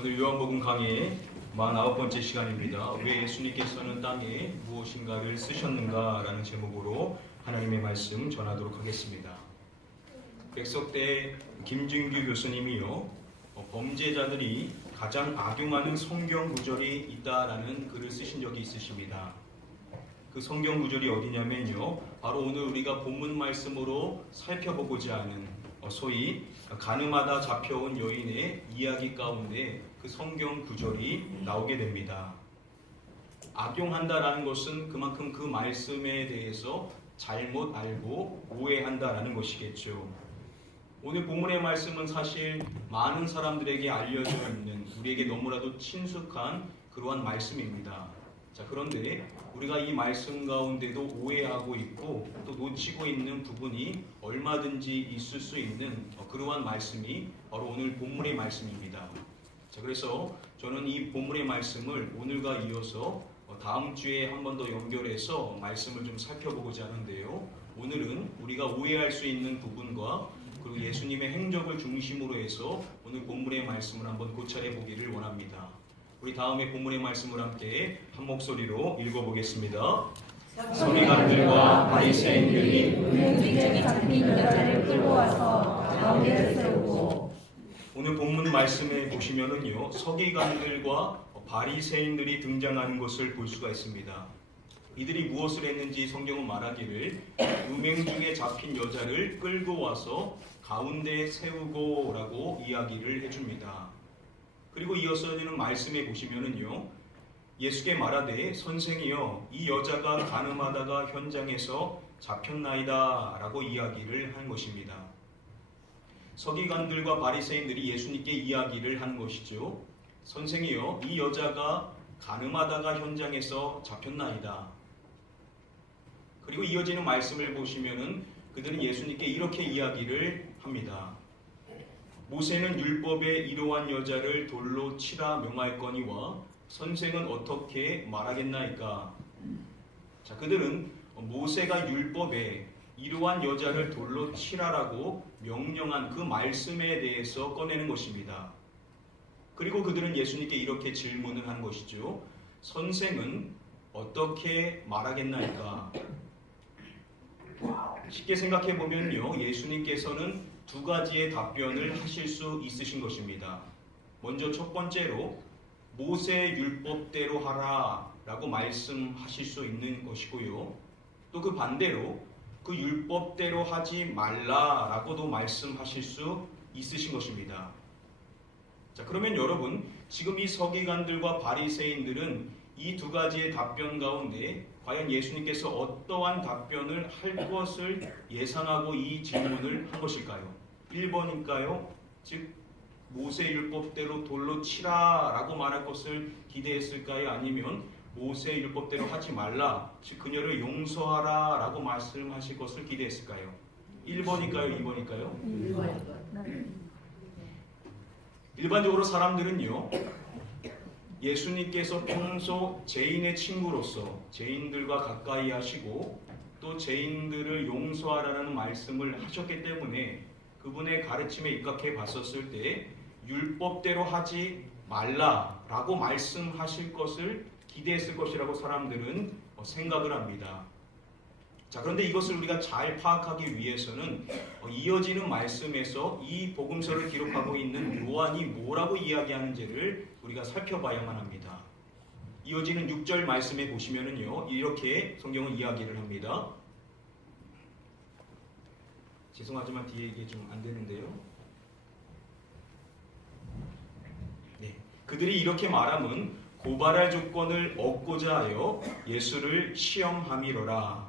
오늘 요한복음 강의 49번째 시간입니다. 왜 예수님께서는 땅에 무엇인가를 쓰셨는가 라는 제목으로 하나님의 말씀 전하도록 하겠습니다. 백석대 김진규 교수님이요, 범죄자들이 가장 악용하는 성경 구절이 있다라는 글을 쓰신 적이 있으십니다. 그 성경 구절이 어디냐면요, 바로 오늘 우리가 본문 말씀으로 살펴보고자 하는 소위 가늠하다 잡혀온 여인의 이야기 가운데 그 성경 구절이 나오게 됩니다. 악용한다라는 것은 그만큼 그 말씀에 대해서 잘못 알고 오해한다라는 것이겠죠. 오늘 본문의 말씀은 사실 많은 사람들에게 알려져 있는, 우리에게 너무나도 친숙한 그러한 말씀입니다. 자, 그런데 우리가 이 말씀 가운데도 오해하고 있고 또 놓치고 있는 부분이 얼마든지 있을 수 있는 그러한 말씀이 바로 오늘 본문의 말씀입니다. 자, 그래서 저는 이 본문의 말씀을 오늘과 이어서 다음 주에 한 번 더 연결해서 말씀을 좀 살펴보고자 하는데요. 오늘은 우리가 오해할 수 있는 부분과 그리고 예수님의 행적을 중심으로 해서 오늘 본문의 말씀을 한번 고찰해 보기를 원합니다. 우리 다음에 본문의 말씀을 함께 한 목소리로 읽어보겠습니다. 서기관들과 바리새인들이 음행지경에 잡힌 여자를 끌고 와서 가운데를 세우고. 오늘 본문 말씀에 보시면은요, 서기관들과 바리새인들이 등장하는 것을 볼 수가 있습니다. 이들이 무엇을 했는지 성경은 말하기를 음행 중에 잡힌 여자를 끌고 와서 가운데에 세우고라고 이야기를 해줍니다. 그리고 이어서는 말씀에 보시면은요, 예수께 말하되 선생이여 이 여자가 가늠하다가 현장에서 잡혔나이다 라고 이야기를 한 것입니다. 서기관들과 바리새인들이 예수님께 이야기를 한 것이죠. 선생이여 이 여자가 가늠하다가 현장에서 잡혔나이다. 그리고 이어지는 말씀을 보시면은 그들은 예수님께 이렇게 이야기를 합니다. 모세는 율법에 이러한 여자를 돌로 치라 명하였거니와 선생은 어떻게 말하겠나이까? 자, 그들은 모세가 율법에 이러한 여자를 돌로 치라라고 명령한 그 말씀에 대해서 꺼내는 것입니다. 그리고 그들은 예수님께 이렇게 질문을 하는 것이죠. 선생은 어떻게 말하겠나이까? 쉽게 생각해 보면요, 예수님께서는 두 가지의 답변을 하실 수 있으신 것입니다. 먼저 첫 번째로 모세 율법대로 하라 라고 말씀하실 수 있는 것이고요. 또 그 반대로 그 율법대로 하지 말라 라고도 말씀하실 수 있으신 것입니다. 자, 그러면 여러분, 지금 이 서기관들과 바리새인들은 이 두 가지의 답변 가운데 과연 예수님께서 어떠한 답변을 할 것을 예상하고 이 질문을 한 것일까요? 1번일까요? 즉 모세 율법대로 돌로 치라 라고 말할 것을 기대했을까요? 아니면 모세 율법대로 하지 말라, 즉 그녀를 용서하라 라고 말씀하실 것을 기대했을까요? 1번일까요? 2번일까요? 일반적으로 사람들은요, 예수님께서 평소 죄인의 친구로서 죄인들과 가까이 하시고 또 죄인들을 용서하라는 말씀을 하셨기 때문에 그분의 가르침에 입각해 봤었을 때 율법대로 하지 말라라고 말씀하실 것을 기대했을 것이라고 사람들은 생각을 합니다. 자, 그런데 이것을 우리가 잘 파악하기 위해서는 이어지는 말씀에서 이 복음서를 기록하고 있는 요한이 뭐라고 이야기하는지를 우리가 살펴봐야만 합니다. 이어지는 6절 말씀에 보시면은요, 이렇게 성경은 이야기를 합니다. 죄송하지만 뒤에 이게 좀 안 되는데요. 네, 그들이 이렇게 말함은 고발할 조건을 얻고자 하여 예수를 시험함이로라.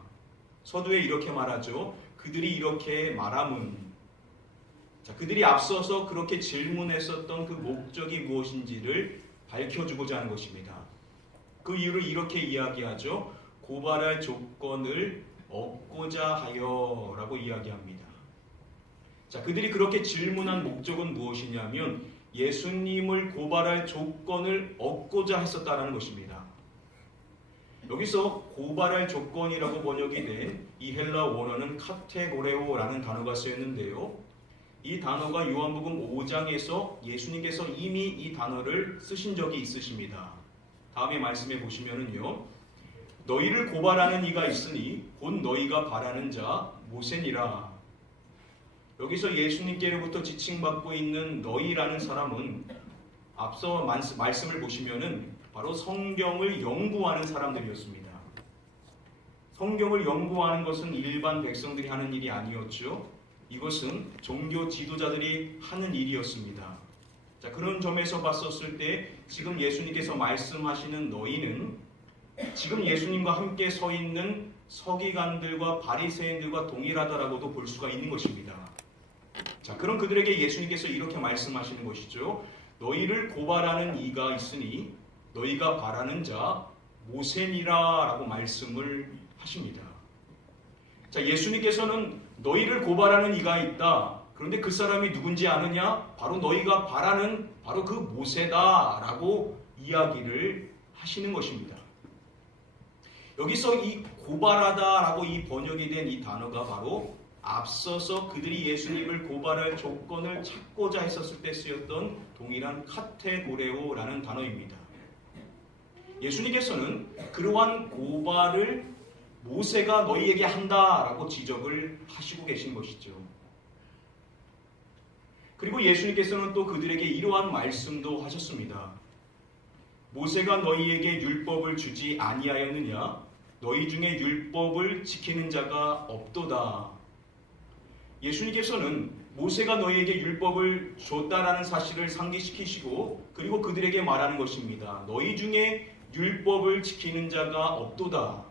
서두에 이렇게 말하죠. 그들이 이렇게 말함은, 자, 그들이 앞서서 그렇게 질문했었던 그 목적이 무엇인지를 밝혀주고자 하는 것입니다. 그 이유를 이렇게 이야기하죠. 고발할 조건을 얻고자 하여 라고 이야기합니다. 자, 그들이 그렇게 질문한 목적은 무엇이냐면 예수님을 고발할 조건을 얻고자 했었다라는 것입니다. 여기서 고발할 조건이라고 번역이 된 이 헬라 원어는 카테고레오라는 단어가 쓰였는데요. 이 단어가 요한복음 5장에서 예수님께서 이미 이 단어를 쓰신 적이 있으십니다. 다음에 말씀해 보시면은요. 너희를 고발하는 이가 있으니 곧 너희가 바라는 자 모세니라. 여기서 예수님께로부터 지칭받고 있는 너희라는 사람은 앞서 말씀을 보시면은 바로 성경을 연구하는 사람들이었습니다. 성경을 연구하는 것은 일반 백성들이 하는 일이 아니었죠. 이것은 종교 지도자들이 하는 일이었습니다. 자, 그런 점에서 봤었을 때 지금 예수님께서 말씀하시는 너희는 지금 예수님과 함께 서 있는 서기관들과 바리새인들과 동일하다라고도 볼 수가 있는 것입니다. 자, 그런 그들에게 예수님께서 이렇게 말씀하시는 것이죠. 너희를 고발하는 이가 있으니 너희가 바라는 자 모세니라 라고 말씀을 하십니다. 자, 예수님께서는 너희를 고발하는 이가 있다. 그런데 그 사람이 누군지 아느냐? 바로 너희가 바라는 바로 그 모세다 라고 이야기를 하시는 것입니다. 여기서 이 고발하다 라고 이 번역이 된 이 단어가 바로 앞서서 그들이 예수님을 고발할 조건을 찾고자 했었을 때 쓰였던 동일한 카테고레오라는 단어입니다. 예수님께서는 그러한 고발을 모세가 너희에게 한다라고 지적을 하시고 계신 것이죠. 그리고 예수님께서는 또 그들에게 이러한 말씀도 하셨습니다. 모세가 너희에게 율법을 주지 아니하였느냐? 너희 중에 율법을 지키는 자가 없도다. 예수님께서는 모세가 너희에게 율법을 줬다라는 사실을 상기시키시고 그리고 그들에게 말하는 것입니다. 너희 중에 율법을 지키는 자가 없도다.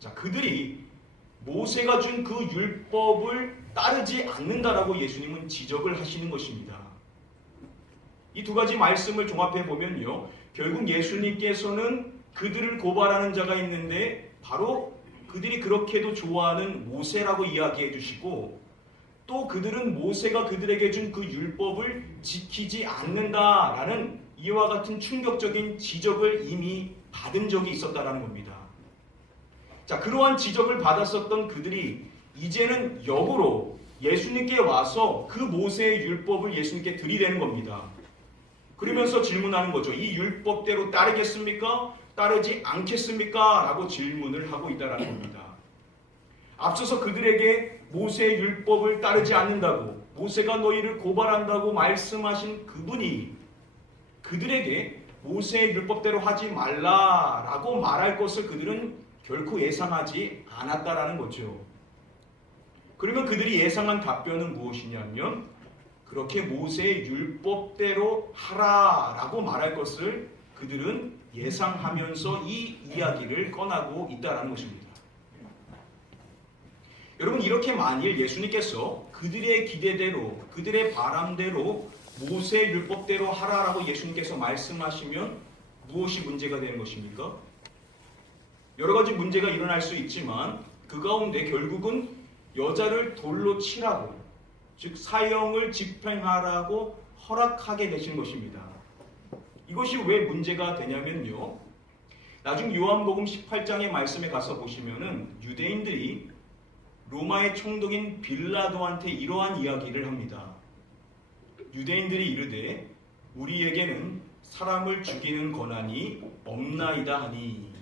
자, 그들이 모세가 준 그 율법을 따르지 않는다라고 예수님은 지적을 하시는 것입니다. 이 두 가지 말씀을 종합해 보면요. 결국 예수님께서는 그들을 고발하는 자가 있는데 바로 그들이 그렇게도 좋아하는 모세라고 이야기해 주시고 또 그들은 모세가 그들에게 준 그 율법을 지키지 않는다라는 이와 같은 충격적인 지적을 이미 받은 적이 있었다라는 겁니다. 자, 그러한 지적을 받았었던 그들이 이제는 역으로 예수님께 와서 그 모세의 율법을 예수님께 들이대는 겁니다. 그러면서 질문하는 거죠. 이 율법대로 따르겠습니까? 따르지 않겠습니까? 라고 질문을 하고 있다는 겁니다. 앞서서 그들에게 모세의 율법을 따르지 않는다고 모세가 너희를 고발한다고 말씀하신 그분이 그들에게 모세의 율법대로 하지 말라라고 말할 것을 그들은 결코 예상하지 않았다라는 거죠. 그러면 그들이 예상한 답변은 무엇이냐면 그렇게 모세의 율법대로 하라라고 말할 것을 그들은 예상하면서 이 이야기를 꺼내고 있다는 것입니다. 여러분, 이렇게 만일 예수님께서 그들의 기대대로 그들의 바람대로 모세의 율법대로 하라라고 예수님께서 말씀하시면 무엇이 문제가 되는 것입니까? 여러 가지 문제가 일어날 수 있지만 그 가운데 결국은 여자를 돌로 치라고 즉 사형을 집행하라고 허락하게 되신 것입니다. 이것이 왜 문제가 되냐면요. 나중 요한복음 18장의 말씀에 가서 보시면은 유대인들이 로마의 총독인 빌라도한테 이러한 이야기를 합니다. 유대인들이 이르되 우리에게는 사람을 죽이는 권한이 없나이다 하니.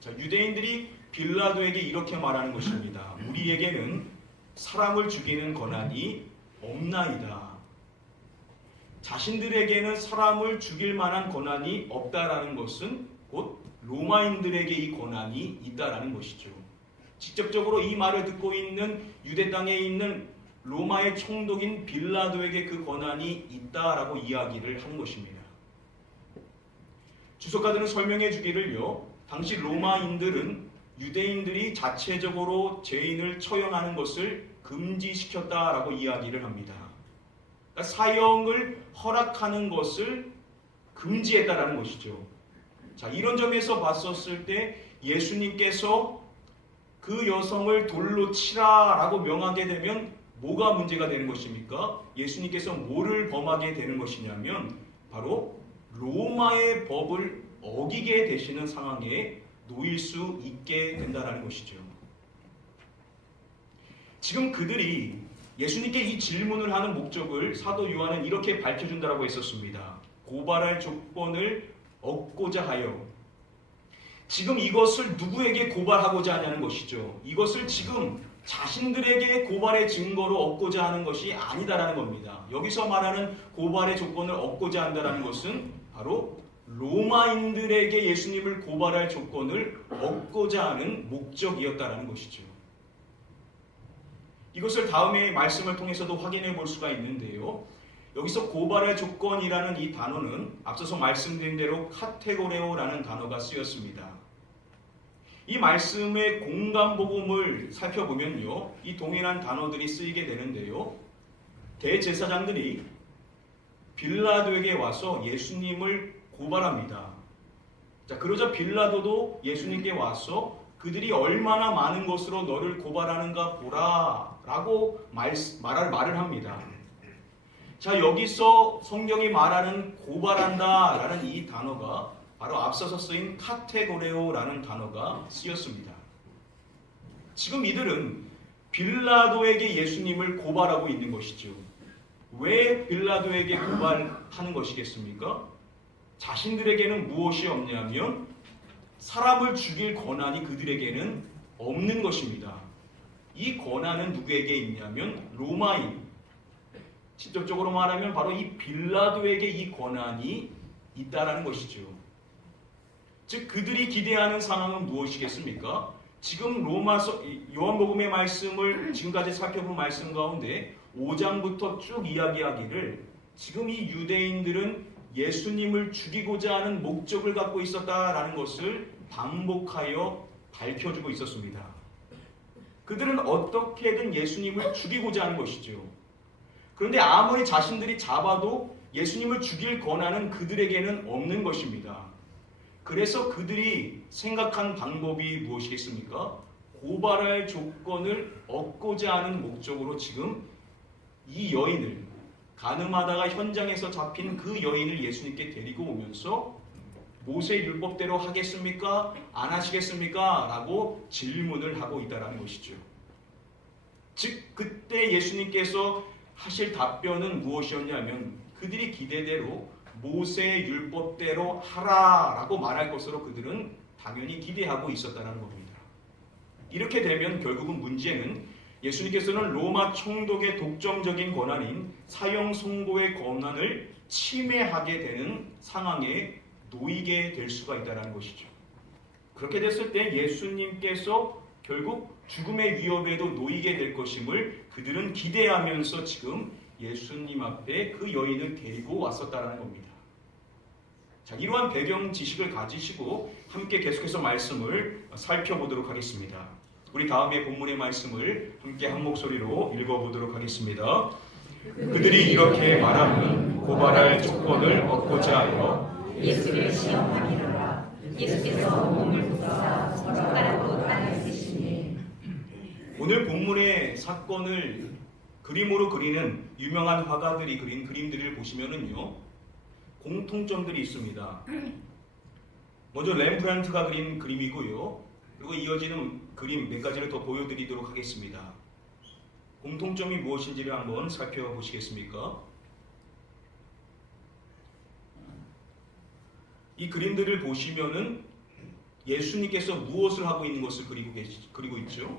자, 유대인들이 빌라도에게 이렇게 말하는 것입니다. 우리에게는 사람을 죽이는 권한이 없나이다. 자신들에게는 사람을 죽일 만한 권한이 없다라는 것은 곧 로마인들에게 이 권한이 있다라는 것이죠. 직접적으로 이 말을 듣고 있는 유대 땅에 있는 로마의 총독인 빌라도에게 그 권한이 있다라고 이야기를 하는 것입니다. 주석가들은 설명해 주기를요. 당시 로마인들은 유대인들이 자체적으로 죄인을 처형하는 것을 금지시켰다라고 이야기를 합니다. 그러니까 사형을 허락하는 것을 금지했다라는 것이죠. 자, 이런 점에서 봤었을 때 예수님께서 그 여성을 돌로 치라라고 명하게 되면 뭐가 문제가 되는 것입니까? 예수님께서 뭐를 범하게 되는 것이냐면 바로 로마의 법을 어기게 되시는 상황에 놓일 수 있게 된다는 것이죠. 지금 그들이 예수님께 이 질문을 하는 목적을 사도 요한은 이렇게 밝혀준다고 했었습니다. 고발할 조건을 얻고자 하여. 지금 이것을 누구에게 고발하고자 하냐는 것이죠. 이것을 지금 자신들에게 고발의 증거로 얻고자 하는 것이 아니다라는 겁니다. 여기서 말하는 고발의 조건을 얻고자 한다는 것은 바로 로마인들에게 예수님을 고발할 조건을 얻고자 하는 목적이었다라는 것이죠. 이것을 다음의 말씀을 통해서도 확인해 볼 수가 있는데요. 여기서 고발할 조건이라는 이 단어는 앞서서 말씀드린 대로 카테고레오라는 단어가 쓰였습니다. 이 말씀의 공간복음을 살펴보면요, 이 동일한 단어들이 쓰이게 되는데요. 대제사장들이 빌라도에게 와서 예수님을 고발합니다. 자, 그러자 빌라도도 예수님께 와서 그들이 얼마나 많은 것으로 너를 고발하는가 보라 라고 말을 합니다. 자, 여기서 성경이 말하는 고발한다 라는 이 단어가 바로 앞서서 쓰인 카테고레오라는 단어가 쓰였습니다. 지금 이들은 빌라도에게 예수님을 고발하고 있는 것이죠. 왜 빌라도에게 고발하는 것이겠습니까? 자신들에게는 무엇이 없냐면 사람을 죽일 권한이 그들에게는 없는 것입니다. 이 권한은 누구에게 있냐면 로마인, 직접적으로 말하면 바로 이 빌라도에게 이 권한이 있다라는 것이죠. 즉 그들이 기대하는 상황은 무엇이겠습니까? 지금 로마서 요한복음의 말씀을 지금까지 살펴본 말씀 가운데 5장부터 쭉 이야기하기를 지금 이 유대인들은 예수님을 죽이고자 하는 목적을 갖고 있었다라는 것을 반복하여 밝혀주고 있었습니다. 그들은 어떻게든 예수님을 죽이고자 하는 것이죠. 그런데 아무리 자신들이 잡아도 예수님을 죽일 권한은 그들에게는 없는 것입니다. 그래서 그들이 생각한 방법이 무엇이겠습니까? 고발할 조건을 얻고자 하는 목적으로 지금 이 여인을, 가늠하다가 현장에서 잡힌 그 여인을 예수님께 데리고 오면서 모세 율법대로 하겠습니까? 안 하시겠습니까? 라고 질문을 하고 있다는 것이죠. 즉 그때 예수님께서 하실 답변은 무엇이었냐면 그들이 기대대로 모세 율법대로 하라라고 말할 것으로 그들은 당연히 기대하고 있었다는 겁니다. 이렇게 되면 결국은 문제는 예수님께서는 로마 총독의 독점적인 권한인 사형 선고의 권한을 침해하게 되는 상황에 놓이게 될 수가 있다는 것이죠. 그렇게 됐을 때 예수님께서 결국 죽음의 위협에도 놓이게 될 것임을 그들은 기대하면서 지금 예수님 앞에 그 여인을 데리고 왔었다는 겁니다. 자, 이러한 배경 지식을 가지시고 함께 계속해서 말씀을 살펴보도록 하겠습니다. 우리 다음에 본문의 말씀을 함께 한 목소리로 읽어보도록 하겠습니다. 그들이 이렇게 말하면 고발할 조건을 얻고자 하여 예수를 시험하리라. 예수께서 몸을 부사 젓가락으로 땅을 쓰시니. 오늘 본문의 사건을 그림으로 그리는 유명한 화가들이 그린 그림들을 보시면은요, 공통점들이 있습니다. 먼저 렘브란트가 그린 그림이고요. 그리고 이어지는 그림 몇 가지를 더 보여드리도록 하겠습니다. 공통점이 무엇인지를 한번 살펴보시겠습니까? 이 그림들을 보시면은 예수님께서 무엇을 하고 있는 것을 그리고 있죠.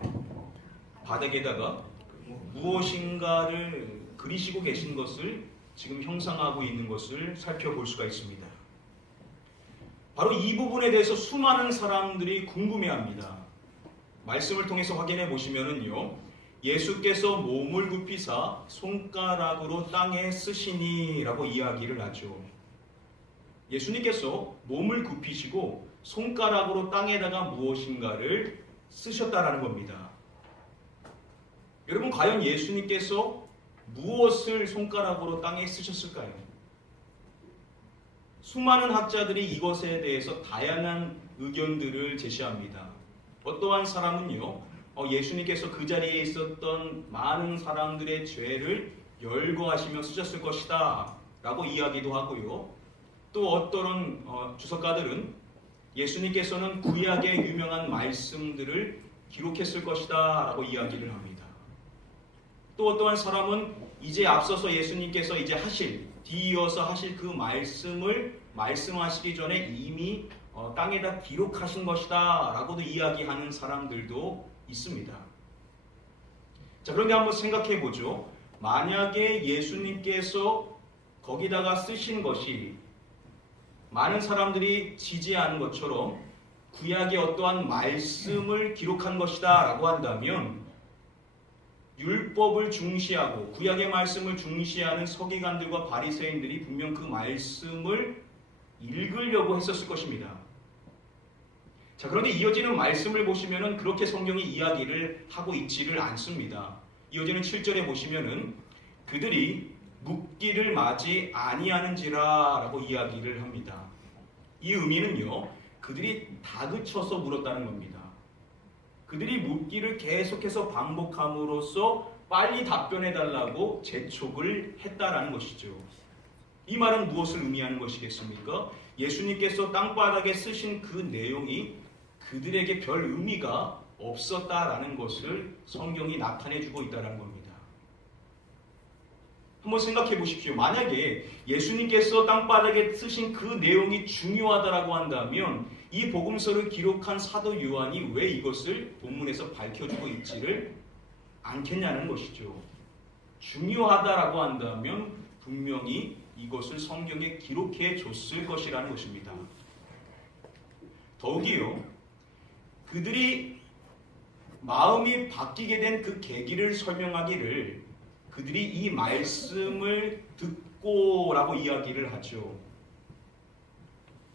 바닥에다가 무엇인가를 그리시고 계신 것을 지금 형상하고 있는 것을 살펴볼 수가 있습니다. 바로 이 부분에 대해서 수많은 사람들이 궁금해합니다. 말씀을 통해서 확인해 보시면은요, 예수께서 몸을 굽히사 손가락으로 땅에 쓰시니라고 이야기를 하죠. 예수님께서 몸을 굽히시고 손가락으로 땅에다가 무엇인가를 쓰셨다라는 겁니다. 여러분, 과연 예수님께서 무엇을 손가락으로 땅에 쓰셨을까요? 수많은 학자들이 이것에 대해서 다양한 의견들을 제시합니다. 어떠한 사람은요, 예수님께서 그 자리에 있었던 많은 사람들의 죄를 열거하시며 쓰셨을 것이다 라고 이야기도 하고요. 또 어떤 주석가들은 예수님께서는 구약의 유명한 말씀들을 기록했을 것이다 라고 이야기를 합니다. 또 어떠한 사람은 이제 앞서서 예수님께서 이제 뒤이어서 하실 그 말씀을 말씀하시기 전에 이미 땅에다 기록하신 것이다 라고도 이야기하는 사람들도 있습니다. 자, 그런데 한번 생각해 보죠. 만약에 예수님께서 거기다가 쓰신 것이 많은 사람들이 지지하는 것처럼 구약의 어떠한 말씀을 기록한 것이다 라고 한다면 율법을 중시하고 구약의 말씀을 중시하는 서기관들과 바리새인들이 분명 그 말씀을 읽으려고 했었을 것입니다. 자, 그런데 이어지는 말씀을 보시면은 그렇게 성경이 이야기를 하고 있지를 않습니다. 이어지는 7절에 보시면은 그들이 묻기를 마지 아니하는지라 라고 이야기를 합니다. 이 의미는요, 그들이 다그쳐서 물었다는 겁니다. 그들이 묻기를 계속해서 반복함으로써 빨리 답변해달라고 재촉을 했다라는 것이죠. 이 말은 무엇을 의미하는 것이겠습니까? 예수님께서 땅바닥에 쓰신 그 내용이 그들에게 별 의미가 없었다라는 것을 성경이 나타내주고 있다는 겁니다. 한번 생각해 보십시오. 만약에 예수님께서 땅바닥에 쓰신 그 내용이 중요하다라고 한다면 이 복음서를 기록한 사도 요한이 왜 이것을 본문에서 밝혀주고 있지를 않겠냐는 것이죠. 중요하다라고 한다면 분명히 이것을 성경에 기록해 줬을 것이라는 것입니다. 더욱이요, 그들이 마음이 바뀌게 된 그 계기를 설명하기를 그들이 이 말씀을 듣고라고 이야기를 하죠.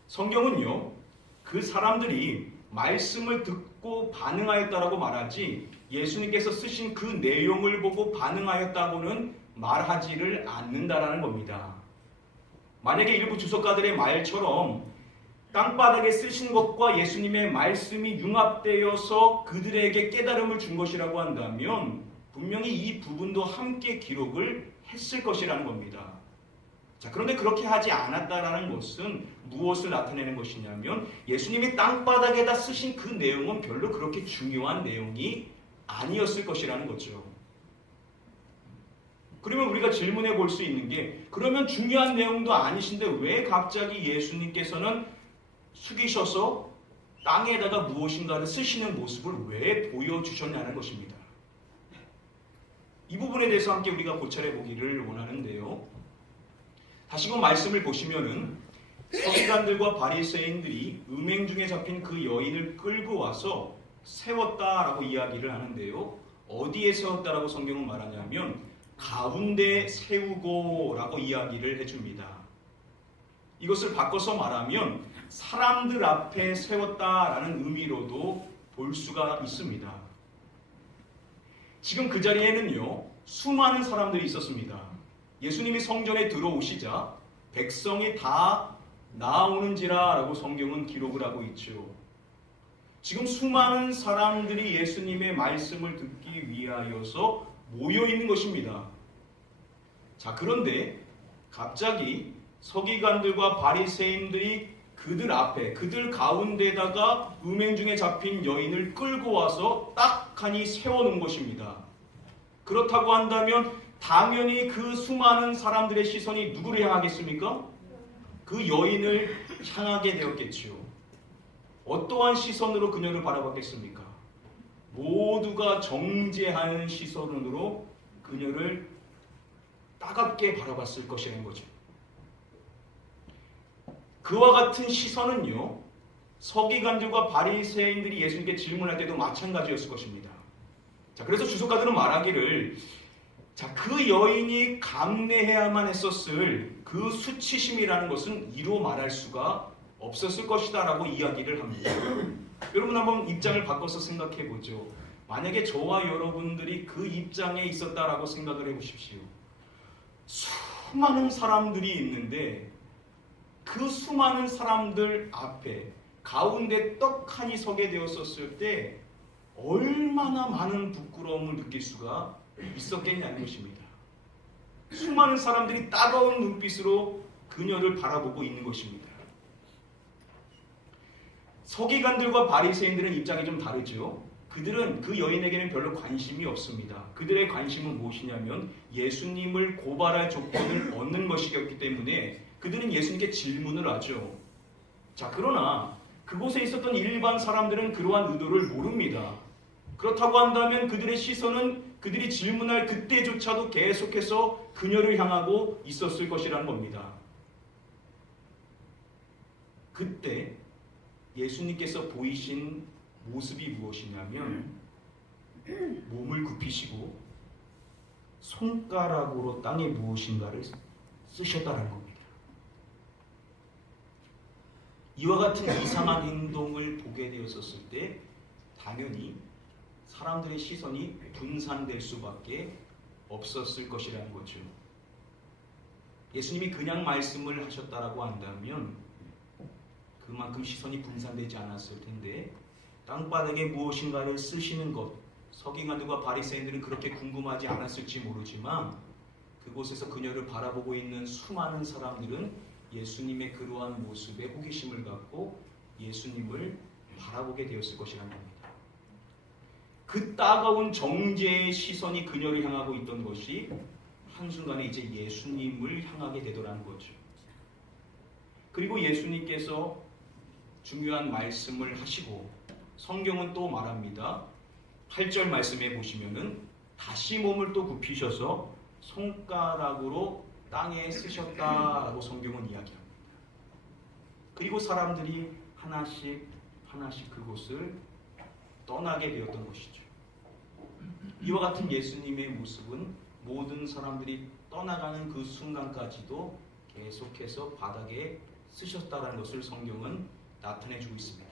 성경은요, 그 사람들이 말씀을 듣고 반응하였다라고 말하지 예수님께서 쓰신 그 내용을 보고 반응하였다고는 말하지를 않는다라는 겁니다. 만약에 일부 주석가들의 말처럼 땅바닥에 쓰신 것과 예수님의 말씀이 융합되어서 그들에게 깨달음을 준 것이라고 한다면 분명히 이 부분도 함께 기록을 했을 것이라는 겁니다. 자, 그런데 그렇게 하지 않았다라는 것은 무엇을 나타내는 것이냐면 예수님이 땅바닥에다 쓰신 그 내용은 별로 그렇게 중요한 내용이 아니었을 것이라는 거죠. 그러면 우리가 질문해 볼 수 있는 게, 그러면 중요한 내용도 아니신데 왜 갑자기 예수님께서는 숙이셔서 땅에다가 무엇인가를 쓰시는 모습을 왜 보여주셨냐는 것입니다. 이 부분에 대해서 함께 우리가 고찰해 보기를 원하는데요. 다시금 말씀을 보시면은 서기관들과 바리새인들이 음행 중에 잡힌 그 여인을 끌고 와서 세웠다라고 이야기를 하는데요. 어디에 세웠다라고 성경은 말하냐면 가운데 세우고라고 이야기를 해줍니다. 이것을 바꿔서 말하면 사람들 앞에 세웠다라는 의미로도 볼 수가 있습니다. 지금 그 자리에는요, 수많은 사람들이 있었습니다. 예수님이 성전에 들어오시자 백성이 다 나오는지라 라고 성경은 기록을 하고 있죠. 지금 수많은 사람들이 예수님의 말씀을 듣기 위하여서 모여 있는 것입니다. 자, 그런데 갑자기 서기관들과 바리새인들이 그들 앞에, 그들 가운데다가 음행 중에 잡힌 여인을 끌고 와서 딱하니 세워놓은 것입니다. 그렇다고 한다면 당연히 그 수많은 사람들의 시선이 누구를 향하겠습니까? 그 여인을 향하게 되었겠지요. 어떠한 시선으로 그녀를 바라봤겠습니까? 모두가 정죄하는 시선으로 그녀를 따갑게 바라봤을 것이라는 거죠. 그와 같은 시선은요, 서기관들과 바리새인들이 예수님께 질문할 때도 마찬가지였을 것입니다. 자, 그래서 주석가들은 말하기를, 자, 그 여인이 감내해야만 했었을 그 수치심이라는 것은 이루 말할 수가 없었을 것이다 라고 이야기를 합니다. 여러분 한번 입장을 바꿔서 생각해 보죠. 만약에 저와 여러분들이 그 입장에 있었다라고 생각을 해보십시오. 수많은 사람들이 있는데 그 수많은 사람들 앞에 가운데 떡하니 서게 되었었을 때 얼마나 많은 부끄러움을 느낄 수가 있었겠냐는 것입니다. 수많은 사람들이 따가운 눈빛으로 그녀를 바라보고 있는 것입니다. 서기관들과 바리새인들은 입장이 좀 다르죠. 그들은 그 여인에게는 별로 관심이 없습니다. 그들의 관심은 무엇이냐면 예수님을 고발할 조건을 얻는 것이었기 때문에 그들은 예수님께 질문을 하죠. 자, 그러나 그곳에 있었던 일반 사람들은 그러한 의도를 모릅니다. 그렇다고 한다면 그들의 시선은 그들이 질문할 그때조차도 계속해서 그녀를 향하고 있었을 것이라는 겁니다. 그때 예수님께서 보이신 모습이 무엇이냐면 몸을 굽히시고 손가락으로 땅에 무엇인가를 쓰셨다는 겁니다. 이와 같은 이상한 행동을 보게 되었을 때 당연히 사람들의 시선이 분산될 수밖에 없었을 것이라는 거죠. 예수님이 그냥 말씀을 하셨다라고 한다면 그만큼 시선이 분산되지 않았을 텐데 땅바닥에 무엇인가를 쓰시는 것, 서기관들과 바리새인들은 그렇게 궁금하지 않았을지 모르지만 그곳에서 그녀를 바라보고 있는 수많은 사람들은 예수님의 그러한 모습에 호기심을 갖고 예수님을 바라보게 되었을 것이라는 겁니다. 그 따가운 정죄의 시선이 그녀를 향하고 있던 것이 한순간에 이제 예수님을 향하게 되더라는 거죠. 그리고 예수님께서 중요한 말씀을 하시고 성경은 또 말합니다. 8절 말씀에 보시면은 다시 몸을 또 굽히셔서 손가락으로 땅에 쓰셨다라고 성경은 이야기합니다. 그리고 사람들이 하나씩 그곳을 떠나게 되었던 것이죠. 이와 같은 예수님의 모습은 모든 사람들이 떠나가는 그 순간까지도 계속해서 바닥에 쓰셨다라는 것을 성경은 나타내주고 있습니다.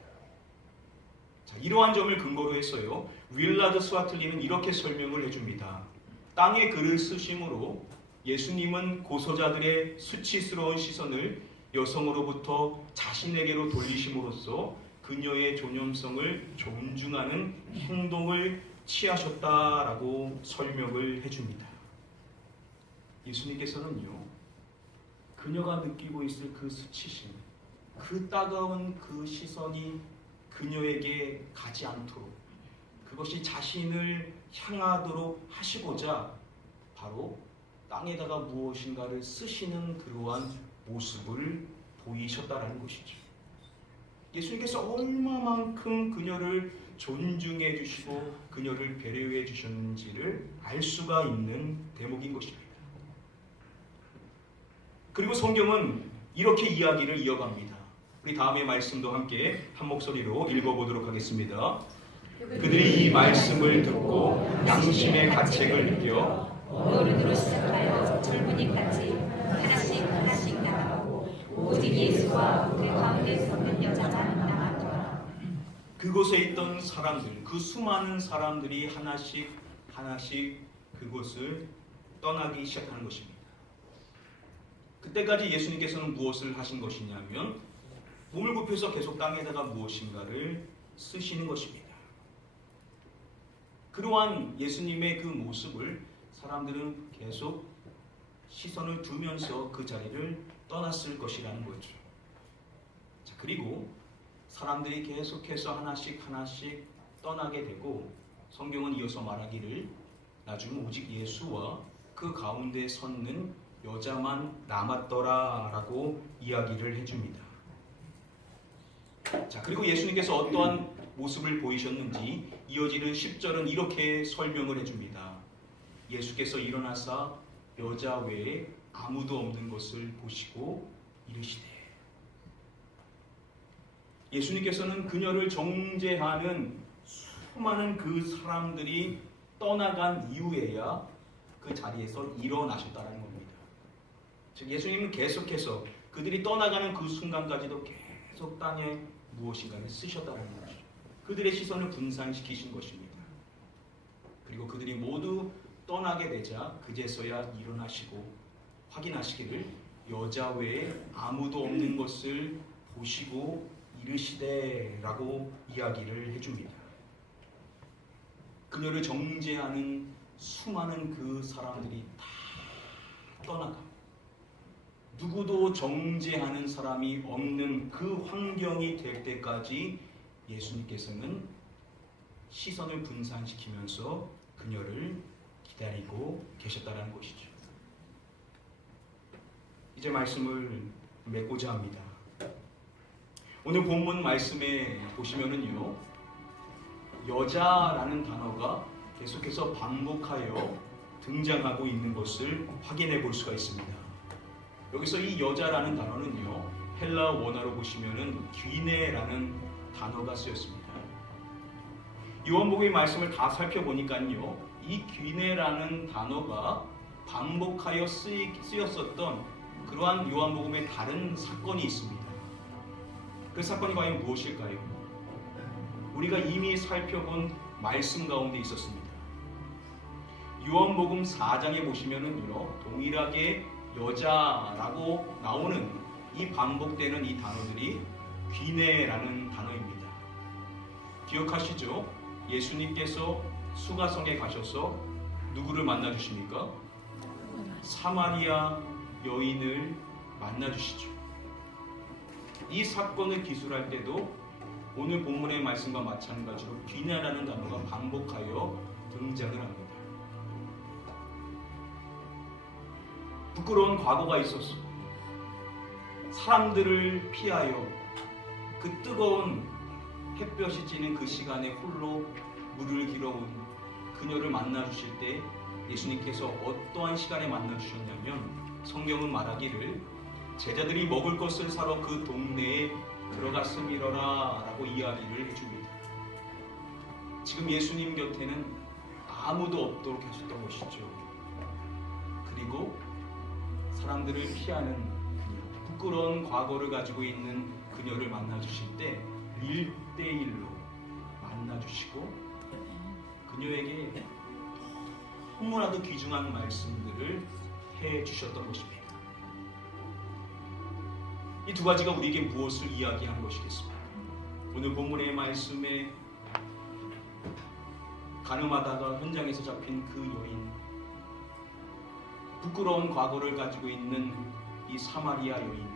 자, 이러한 점을 근거로 해서요, 윌라드 스와틀리는 이렇게 설명을 해줍니다. 땅에 글을 쓰심으로 예수님은 고소자들의 수치스러운 시선을 여성으로부터 자신에게로 돌리심으로써 그녀의 존엄성을 존중하는 행동을 취하셨다라고 설명을 해줍니다. 예수님께서는요, 그녀가 느끼고 있을 그 수치심, 그 따가운 그 시선이 그녀에게 가지 않도록, 그것이 자신을 향하도록 하시고자 바로 땅에다가 무엇인가를 쓰시는 그러한 모습을 보이셨다라는 것이죠. 예수님께서 얼마만큼 그녀를 존중해 주시고 그녀를 배려해 주셨는지를 알 수가 있는 대목인 것입니다. 그리고 성경은 이렇게 이야기를 이어갑니다. 우리 다음의 말씀도 함께 한 목소리로 읽어보도록 하겠습니다. 그들이 이 말씀을 듣고 양심의 가책을 느껴 어른으로 시작하여 젊은이까지 하나씩 나가고 오직 예수와 그 가운데 서는 여자만 남았더라. 그곳에 있던 사람들, 그 수많은 사람들이 하나씩 그곳을 떠나기 시작하는 것입니다. 그때까지 예수님께서는 무엇을 하신 것이냐면 몸을 굽혀서 계속 땅에다가 무엇인가를 쓰시는 것입니다. 그러한 예수님의 그 모습을 사람들은 계속 시선을 두면서 그 자리를 떠났을 것이라는 거죠. 자, 그리고 사람들이 계속해서 하나씩 떠나게 되고 성경은 이어서 말하기를 나중에 오직 예수와 그 가운데 섰는 여자만 남았더라라고 이야기를 해줍니다. 자, 그리고 예수님께서 어떠한 모습을 보이셨는지 이어지는 10절은 이렇게 설명을 해줍니다. 예수께서 일어나사 여자 외에 아무도 없는 것을 보시고 이르시되. 예수님께서는 그녀를 정죄하는 수많은 그 사람들이 떠나간 이후에야 그 자리에서 일어나셨다는 겁니다. 즉 예수님은 계속해서 그들이 떠나가는 그 순간까지도 계속 땅에 무엇인가를 쓰셨다는 거죠. 그들의 시선을 분산시키신 것입니다. 그리고 그들이 모두 떠나게 되자 그제서야 일어나시고 확인하시기를 여자 외에 아무도 없는 것을 보시고 이르시되라고 이야기를 해줍니다. 그녀를 정죄하는 수많은 그 사람들이 다 떠나가 누구도 정죄하는 사람이 없는 그 환경이 될 때까지 예수님께서는 시선을 분산시키면서 그녀를 기다리고 계셨다는 것이죠. 이제 말씀을 맺고자 합니다. 오늘 본문 말씀에 보시면은요, 여자라는 단어가 계속해서 반복하여 등장하고 있는 것을 확인해 볼 수가 있습니다. 여기서 이 여자라는 단어는요, 헬라 원어로 보시면은 귀네라는 단어가 쓰였습니다. 요한복음의 말씀을 다 살펴보니까요, 이 귀네라는 단어가 반복하여 쓰였었던 그러한 요한복음의 다른 사건이 있습니다. 그 사건이 과연 무엇일까요? 우리가 이미 살펴본 말씀 가운데 있었습니다. 요한복음 4장에 보시면은요, 동일하게 여자라고 나오는 이 반복되는 이 단어들이 귀네라는 단어입니다. 기억하시죠? 예수님께서 수가성에 가셔서 누구를 만나주십니까? 사마리아 여인을 만나주시죠. 이 사건을 기술할 때도 오늘 본문의 말씀과 마찬가지로 귀네라는 단어가 반복하여 등장을 합니다. 부끄러운 과거가 있었어. 사람들을 피하여 그 뜨거운 햇볕이 지는 그 시간에 홀로 물을 길어온 그녀를 만나주실 때 예수님께서 어떠한 시간에 만나주셨냐면, 성경은 말하기를 제자들이 먹을 것을 사러 그 동네에 들어갔음이러라 라고 이야기를 해줍니다. 지금 예수님 곁에는 아무도 없도록 하셨던 것이죠. 그리고 사람들을 피하는 그녀, 부끄러운 과거를 가지고 있는 그녀를 만나주실 때 1대1로 만나주시고 그녀에게 너무나도 귀중한 말씀들을 해주셨던 것입니다. 이 두 가지가 우리에게 무엇을 이야기하는 것이겠습니까? 오늘 본문의 말씀에 가늠하다가 현장에서 잡힌 그 여인, 부끄러운 과거를 가지고 있는 이 사마리아 여인,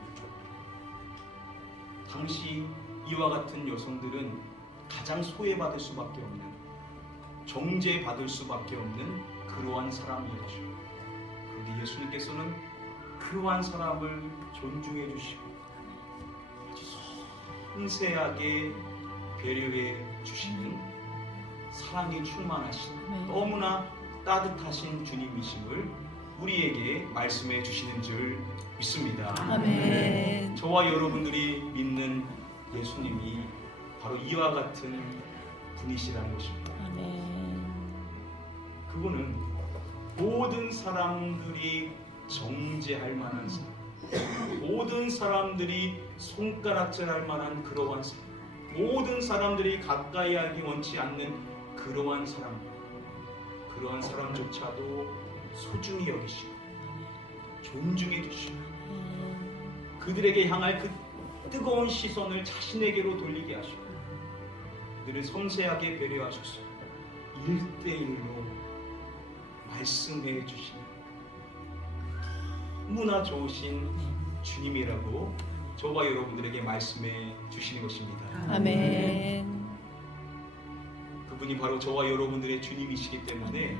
당시 이와 같은 여성들은 가장 소외받을 수밖에 없는, 정죄받을 수밖에 없는 그러한 사람이었죠. 그런데 예수님께서는 그러한 사람을 존중해 주시고 아주 섬세하게 배려해 주시는 사랑이 충만하신, 너무나 따뜻하신 주님이심을 우리에게 말씀해 주시는 줄 믿습니다. 아멘. 저와 여러분들이 믿는 예수님이 바로 이와 같은 분이시라는 것입니다. 아멘. 그분은 모든 사람들이 정죄할 만한 사람, 모든 사람들이 손가락질할 만한 그러한 사람, 모든 사람들이 가까이 하기 원치 않는 그러한 사람, 그러한 사람조차도 소중히 여기시고 존중해 주시고 그들에게 향할 그 뜨거운 시선을 자신에게로 돌리게 하시고 그들을 섬세하게 배려하셔서 1대1로 말씀해 주시는 너무나 좋으신 주님이라고 저와 여러분들에게 말씀해 주시는 것입니다. 아멘. 그분이 바로 저와 여러분들의 주님이시기 때문에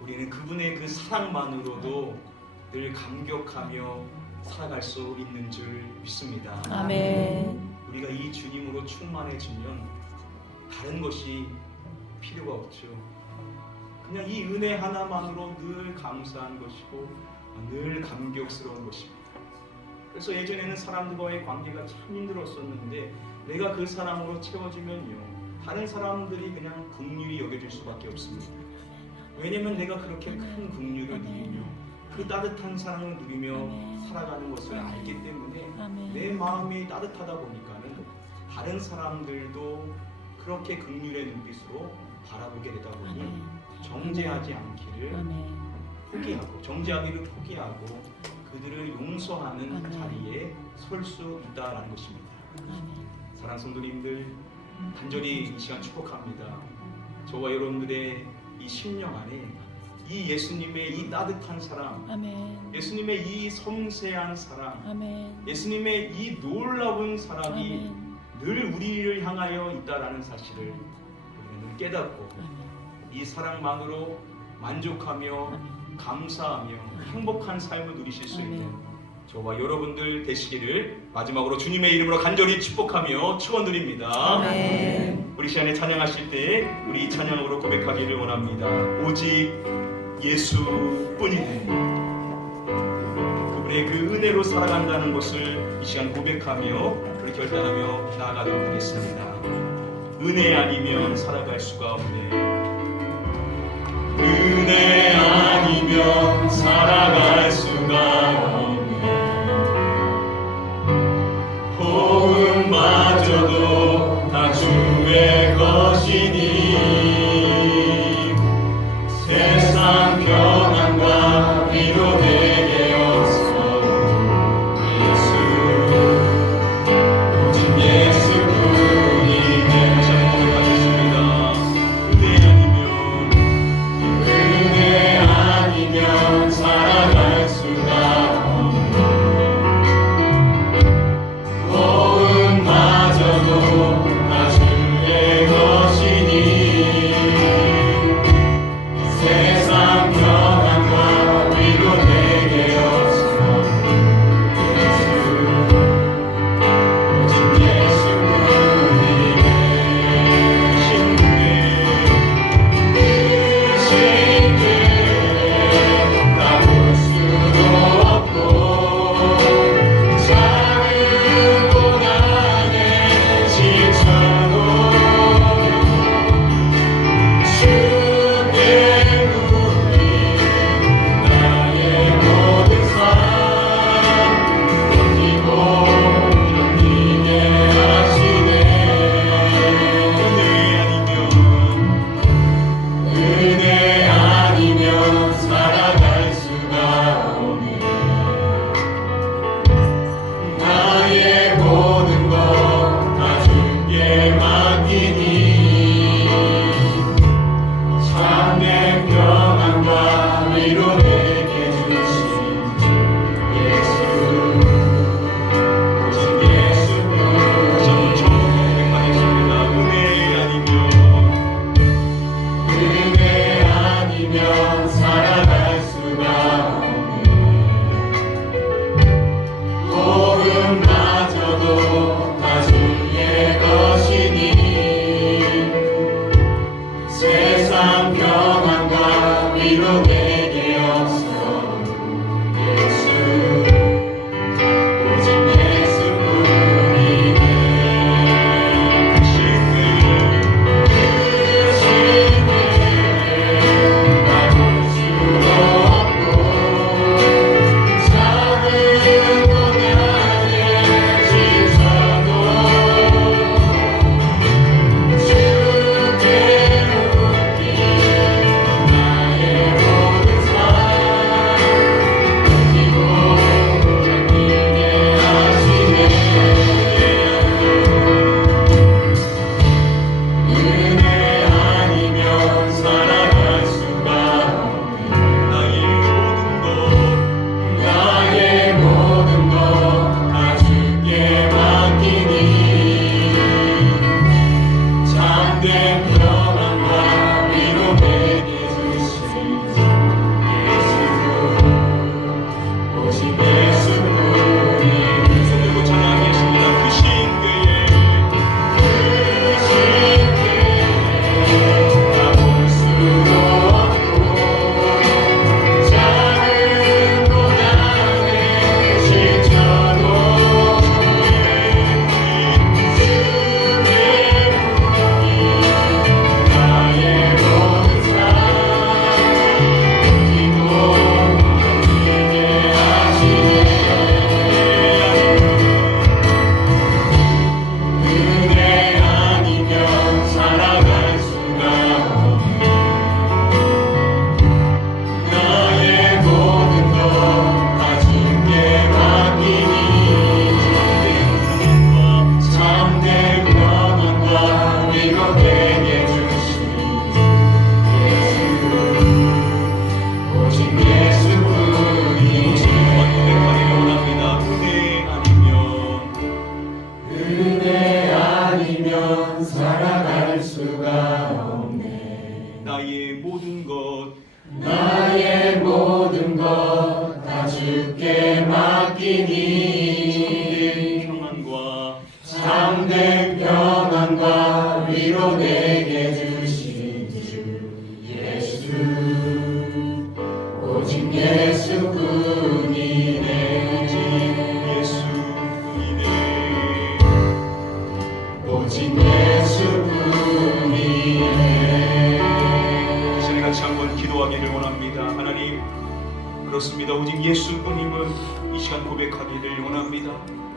우리는 그분의 그 사랑만으로도 늘 감격하며 살아갈 수 있는 줄 믿습니다. 아멘. 우리가 이 주님으로 충만해지면 다른 것이 필요가 없죠. 그냥 이 은혜 하나만으로 늘 감사한 것이고 늘 감격스러운 것입니다. 그래서 예전에는 사람들과의 관계가 참 힘들었었는데 내가 그 사람으로 채워지면요, 다른 사람들이 그냥 긍휼히 여겨질 수밖에 없습니다. 왜냐면 내가 그렇게 큰 긍휼을 누리며 그 따뜻한 사랑을 누리며 살아가는 것을 알기 때문에 내 마음이 따뜻하다 보니까는 다른 사람들도 그렇게 긍휼의 눈빛으로 바라보게 되다 보니 정죄하지 않기를 포기하고, 정죄하기를 포기하고 그들을 용서하는 자리에 설 수 있다라는 것입니다. 사랑하는 성도님들, 간절히 이 시간 축복합니다. 저와 여러분들의 이 심령 안에 이 예수님의 이 따뜻한 사랑, 예수님의 이 섬세한 사랑, 예수님의 이 놀라운 사랑이 늘 우리를 향하여 있다라는 사실을 우리는 깨닫고 이 사랑만으로 만족하며 감사하며 행복한 삶을 누리실 수 있는 저와 여러분들 되시기를 마지막으로 주님의 이름으로 간절히 축복하며 축원드립니다. 아멘. 우리 시간에 찬양하실 때 우리 찬양으로 고백하기를 원합니다. 오직 예수뿐이네. 그분의 그 은혜로 살아간다는 것을 이 시간 고백하며 우리 결단하며 나아가도록 하겠습니다. 은혜 아니면 살아갈 수가 없네. 은혜 아니면 살아갈 수가 없네. 호흡마저도 다 주의 것이니 세상 평안과 위로 되게 없어. 예수 오직 예수뿐이네. 다시 한번 고백하겠습니다. 은혜 아니면 살아갈 수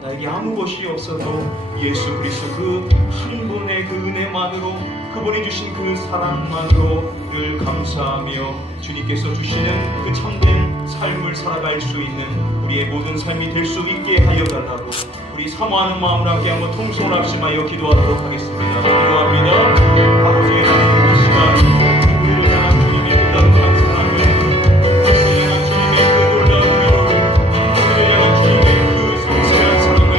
나에게 아무 것이 없어도 예수 그리스도 그 한 분의 그 은혜만으로, 그분이 주신 그 사랑만으로 늘 감사하며 주님께서 주시는 그 참된 삶을 살아갈 수 있는 우리의 모든 삶이 될 수 있게 하여 달라고 우리 사모하는 마음을 함께 한번 통성을 합심하여 기도하도록 하겠습니다. 기도합니다. 아버지 하나님, 이 시간 우리를 향한 주님의 그 따뜻한 사랑을, 우리를 향한 주님의 그 놀라운 위로를, 우리를 향한 주님의 그 섬세한 사랑을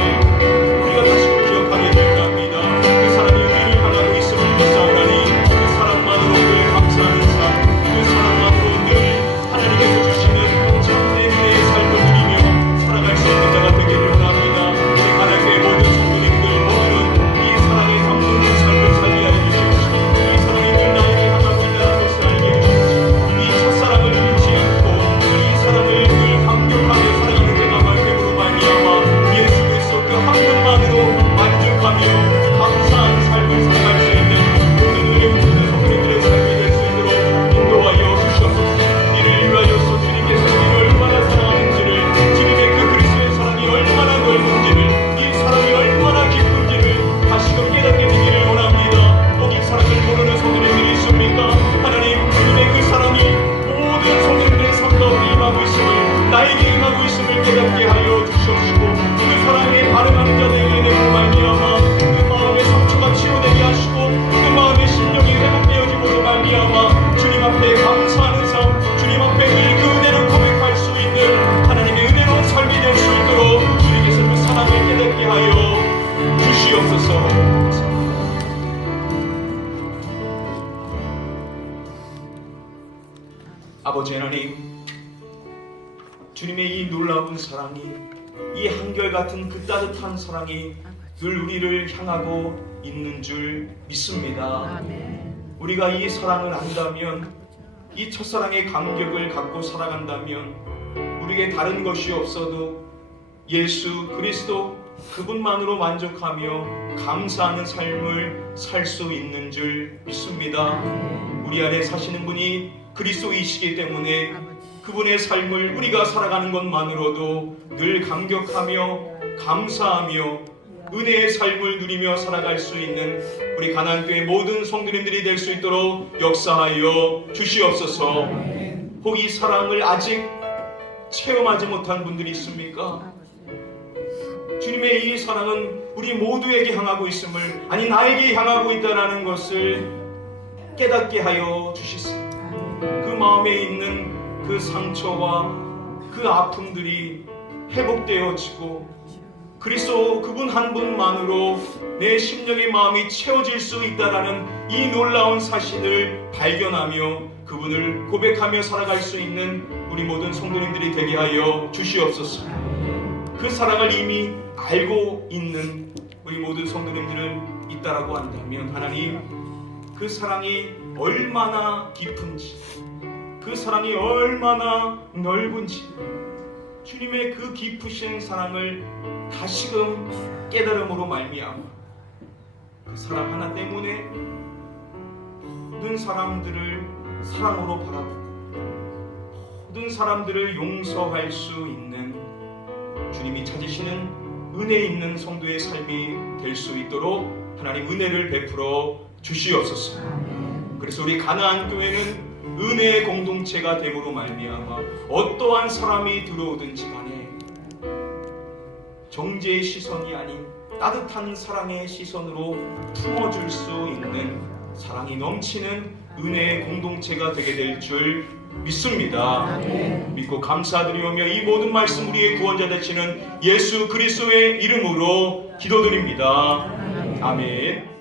우리가 다시 기억하게 되옵나이다. 그 사랑이 우리를 향하고 있음을 믿사오나니 그 사랑만으로 늘 감사하는 삶, 그 사랑만으로 늘 하나님께서 주시는 참된 은혜의 삶을 누리며 살아갈 수 있는 자가 되기를 원합니다. 우리 하나님의 모든 성도님들 모두는 이 사랑에 감동된 삶을 살게 하여 주시옵시고, 이 사랑이 늘 나에게 향하고 있다는 것을 알게 해주시옵시고, 이 첫사랑을 잃지 않고 이 사랑을 늘 감격하며 살아가는 자가 말됨으로 말미암아 예수 그리스도 그 한 분만으로 만족하며 감사한 삶을 살아갈 수 있는 모든 은혜 베푸는 성도님들의 삶이 될 수 있도록 인도하여 주시옵소서. 이를 위하여서 주님께서 우리를 얼마나 사랑하는지를, 주님의 그 그리스도의 사랑이 얼마나 넓은지를, 이 사랑이 얼마나 깊은지를 다시금 깨닫게 되기를 원합니다. 꼭 이 사랑을 모르는 성도님들이 있습니까? 하나님, 주님의 그 사랑이 모든 성도님들의 삶 가운데 임하고 있음을, 나에게 임하고 있음을 깨닫게 하여 주시옵시고, 그 사랑에 반응하는 자들에게 내고 말미암아 그 마음의 상처가 치유되게 하시고, 그 마음의 심령이 회복되어지므로 말미암아 주님 앞에 감사하는 삶, 주님 앞에 늘 그 은혜를 고백할 수 있는 하나님의 은혜로운 삶이 될 수 있도록 주님께서 그 사랑을 깨닫게 하여 주시옵소서. 아버지 하나님, 주님의 이 놀라운 사랑이, 이 한결같은 그 따뜻한 사랑이 늘 우리를 향하고 있는 줄 믿습니다. 우리가 이 사랑을 안다면, 이 첫사랑의 감격을 갖고 살아간다면 우리에게 다른 것이 없어도 예수 그리스도 그분만으로 만족하며 감사하는 삶을 살 수 있는 줄 믿습니다. 우리 안에 사시는 분이 그리스도이시기 때문에 그분의 삶을 우리가 살아가는 것만으로도 늘 감격하며 감사하며 은혜의 삶을 누리며 살아갈 수 있는 우리 가나안교회 모든 성도님들이 될 수 있도록 역사하여 주시옵소서. 혹 이 사랑을 아직 체험하지 못한 분들이 있습니까? 주님의 이 사랑은 우리 모두에게 향하고 있음을, 아니 나에게 향하고 있다는 것을 깨닫게 하여 주시소. 그 마음에 있는 그 상처와 그 아픔들이 회복되어지고 그리스도 그분 한 분만으로 내 심령의 마음이 채워질 수 있다라는 이 놀라운 사실을 발견하며 그분을 고백하며 살아갈 수 있는 우리 모든 성도님들이 되게 하여 주시옵소서. 그 사랑을 이미 알고 있는 우리 모든 성도님들은 있다라고 한다면 하나님, 그 사랑이 얼마나 깊은지, 그 사랑이 얼마나 넓은지, 주님의 그 깊으신 사랑을 다시금 깨달음으로 말미암아 그 사랑 하나 때문에 모든 사람들을 사랑으로 바라보고 모든 사람들을 용서할 수 있는 주님이 찾으시는 은혜 있는 성도의 삶이 될 수 있도록 하나님 은혜를 베풀어 주시옵소서. 그래서 우리 가나안 교회는 은혜의 공동체가 됨으로 말미암아 어떠한 사람이 들어오든지 간에 정죄의 시선이 아닌 따뜻한 사랑의 시선으로 품어줄 수 있는 사랑이 넘치는 은혜의 공동체가 되게 될 줄 믿습니다. 믿고 감사드리오며 이 모든 말씀 우리의 구원자 되시는 예수 그리스도의 이름으로 기도드립니다. 아멘.